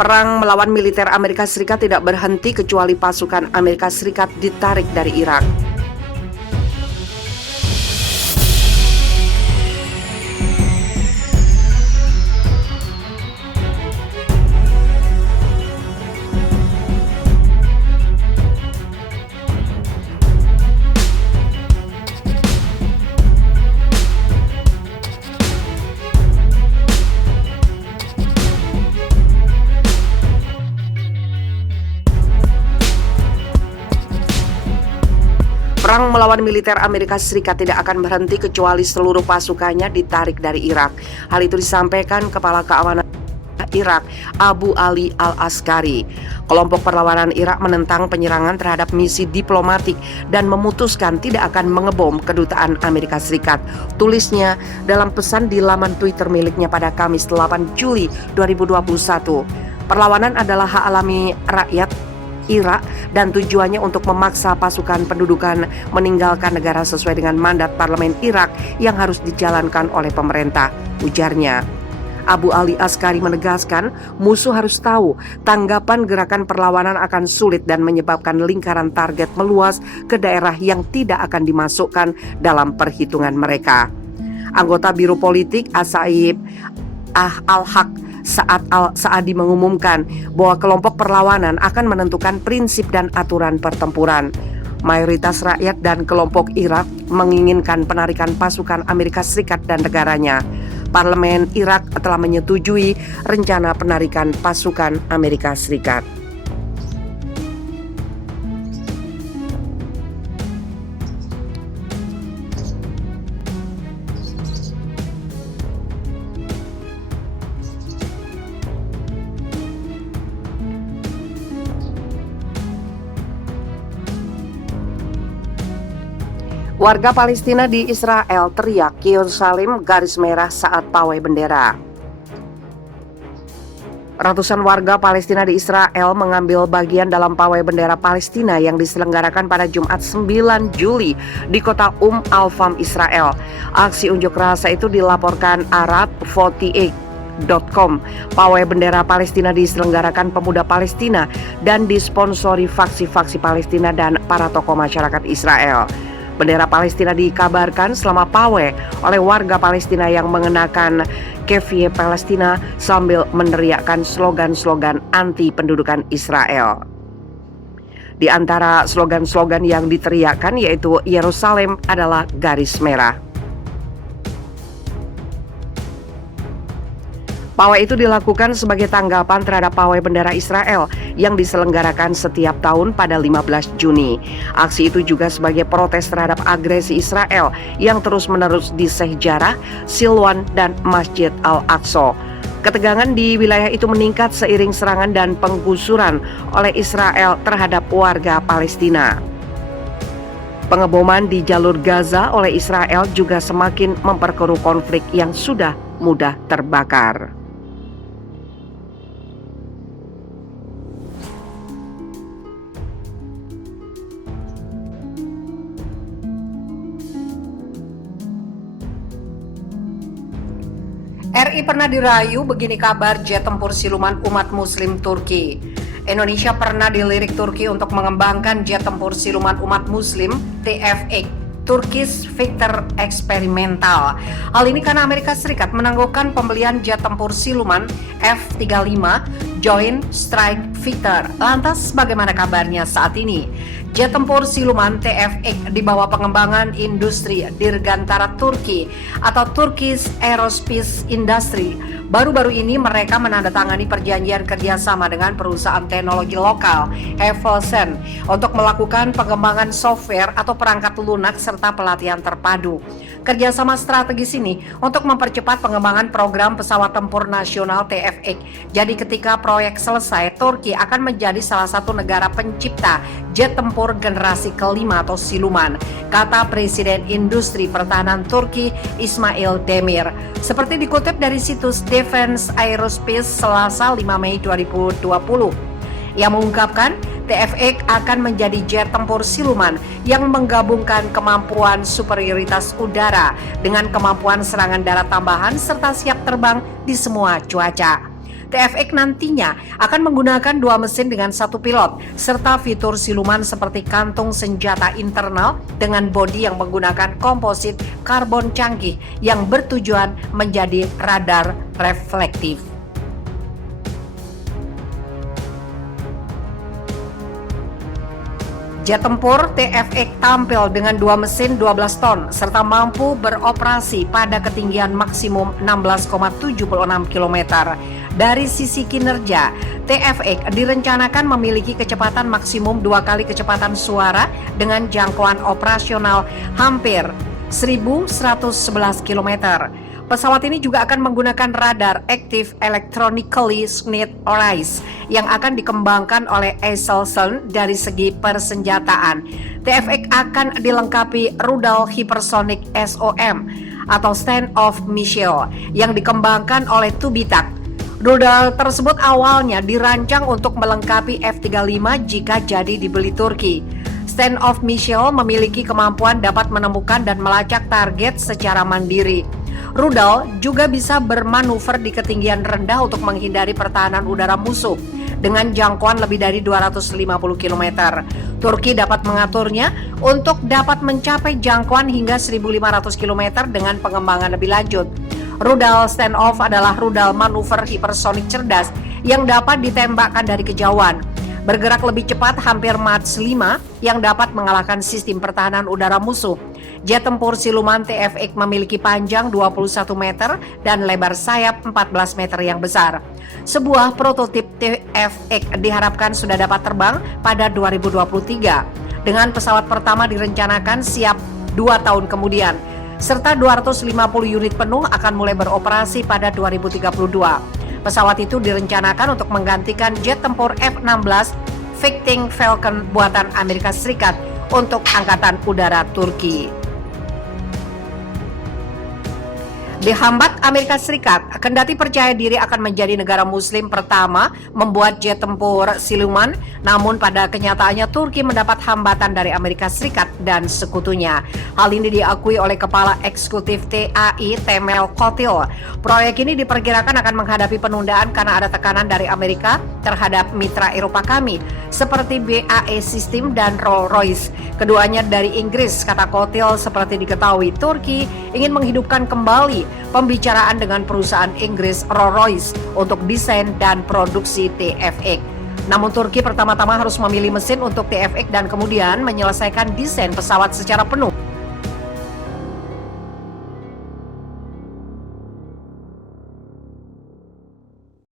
Perang melawan militer Amerika Serikat tidak berhenti kecuali pasukan Amerika Serikat ditarik dari Irak. Perang melawan militer Amerika Serikat tidak akan berhenti kecuali seluruh pasukannya ditarik dari Irak. Hal itu disampaikan Kepala Keamanan Irak, Abu Ali al-Askari. Kelompok perlawanan Irak menentang penyerangan terhadap misi diplomatik dan memutuskan tidak akan mengebom kedutaan Amerika Serikat. Tulisnya dalam pesan di laman Twitter miliknya pada Kamis 8 Juli 2021. Perlawanan adalah hak alami rakyat Irak dan tujuannya untuk memaksa pasukan pendudukan meninggalkan negara sesuai dengan mandat parlemen Irak yang harus dijalankan oleh pemerintah, ujarnya. Abu Ali Askari menegaskan musuh harus tahu tanggapan gerakan perlawanan akan sulit dan menyebabkan lingkaran target meluas ke daerah yang tidak akan dimasukkan dalam perhitungan mereka. Anggota Biro Politik Asaib Al-Haq Saadi mengumumkan bahwa kelompok perlawanan akan menentukan prinsip dan aturan pertempuran. Mayoritas rakyat dan kelompok Irak menginginkan penarikan pasukan Amerika Serikat dan negaranya. Parlemen Irak telah menyetujui rencana penarikan pasukan Amerika Serikat. Warga Palestina di Israel teriak Yerusalem garis merah saat pawai bendera. Ratusan warga Palestina di Israel mengambil bagian dalam pawai bendera Palestina yang diselenggarakan pada Jumat 9 Juli di kota Al-Fam, Israel. Aksi unjuk rasa itu dilaporkan Arab48.com. Pawai bendera Palestina diselenggarakan pemuda Palestina dan disponsori faksi-faksi Palestina dan para tokoh masyarakat Israel. Bendera Palestina dikabarkan selama pawai oleh warga Palestina yang mengenakan kefie Palestina sambil meneriakkan slogan-slogan anti pendudukan Israel. Di antara slogan-slogan yang diteriakkan yaitu Yerusalem adalah garis merah. Pawai itu dilakukan sebagai tanggapan terhadap pawai bendera Israel yang diselenggarakan setiap tahun pada 15 Juni. Aksi itu juga sebagai protes terhadap agresi Israel yang terus-menerus di Sheikh Jarrah, Silwan, dan Masjid Al-Aqsa. Ketegangan di wilayah itu meningkat seiring serangan dan penggusuran oleh Israel terhadap warga Palestina. Pengeboman di jalur Gaza oleh Israel juga semakin memperkeruh konflik yang sudah mudah terbakar. RI pernah dirayu, begini kabar jet tempur siluman umat muslim Turki. Indonesia pernah dilirik Turki untuk mengembangkan jet tempur siluman umat muslim TFX, Turkish Fighter Experimental. Hal ini karena Amerika Serikat menangguhkan pembelian jet tempur siluman F-35 Joint Strike Fighter. Lantas bagaimana kabarnya saat ini? Jet tempur siluman TFX di bawah pengembangan industri Dirgantara Turki atau Turkish Aerospace Industry. Baru-baru ini mereka menandatangani perjanjian kerjasama dengan perusahaan teknologi lokal Hevelsen untuk melakukan pengembangan software atau perangkat lunak serta pelatihan terpadu. Kerjasama strategis ini untuk mempercepat pengembangan program pesawat tempur nasional TFX. Jadi ketika proyek selesai, Turki akan menjadi salah satu negara pencipta jet tempur generasi kelima atau siluman, kata Presiden Industri Pertahanan Turki Ismail Demir. Seperti dikutip dari situs Defense Aerospace Selasa 5 Mei 2020. Ia mengungkapkan TFX akan menjadi jet tempur siluman yang menggabungkan kemampuan superioritas udara dengan kemampuan serangan darat tambahan serta siap terbang di semua cuaca. TFX nantinya akan menggunakan 2 mesin dengan 1 pilot, serta fitur siluman seperti kantung senjata internal dengan bodi yang menggunakan komposit karbon canggih yang bertujuan menjadi radar reflektif. Jet tempur TFX tampil dengan 2 mesin 12 ton serta mampu beroperasi pada ketinggian maksimum 16,76 km. Dari sisi kinerja, TFX direncanakan memiliki kecepatan maksimum 2 kali kecepatan suara dengan jangkauan operasional hampir 1.111 km. Pesawat ini juga akan menggunakan radar Active Electronically Synchronized yang akan dikembangkan oleh Aselsan. Dari segi persenjataan, TFX akan dilengkapi rudal hypersonic SOM atau Stand-off Missile yang dikembangkan oleh Tubitak. Rudal tersebut awalnya dirancang untuk melengkapi F-35 jika jadi dibeli Turki. Stand-off Missile memiliki kemampuan dapat menemukan dan melacak target secara mandiri. Rudal juga bisa bermanuver di ketinggian rendah untuk menghindari pertahanan udara musuh dengan jangkauan lebih dari 250 km. Turki dapat mengaturnya untuk dapat mencapai jangkauan hingga 1.500 km dengan pengembangan lebih lanjut. Rudal stand-off adalah rudal manuver hipersonik cerdas yang dapat ditembakkan dari kejauhan. Bergerak lebih cepat hampir Mach 5 yang dapat mengalahkan sistem pertahanan udara musuh. Jet tempur siluman TFX memiliki panjang 21 meter dan lebar sayap 14 meter yang besar. Sebuah prototip TFX diharapkan sudah dapat terbang pada 2023. Dengan pesawat pertama direncanakan siap 2 tahun kemudian, serta 250 unit penuh akan mulai beroperasi pada 2032. Pesawat itu direncanakan untuk menggantikan jet tempur F-16 Fighting Falcon buatan Amerika Serikat untuk Angkatan Udara Turki. Dihambat Amerika Serikat, kendati percaya diri akan menjadi negara muslim pertama membuat jet tempur siluman, namun pada kenyataannya Turki mendapat hambatan dari Amerika Serikat dan sekutunya. Hal ini diakui oleh Kepala Eksekutif TAI Temel Kotil. Proyek ini diperkirakan akan menghadapi penundaan karena ada tekanan dari Amerika terhadap mitra Eropa kami, seperti BAE System dan Rolls-Royce. Keduanya dari Inggris, kata Kotil. Seperti diketahui, Turki ingin menghidupkan kembali pembicaraan dengan perusahaan Inggris Rolls-Royce untuk desain dan produksi TFX. Namun Turki pertama-tama harus memilih mesin untuk TFX dan kemudian menyelesaikan desain pesawat secara penuh.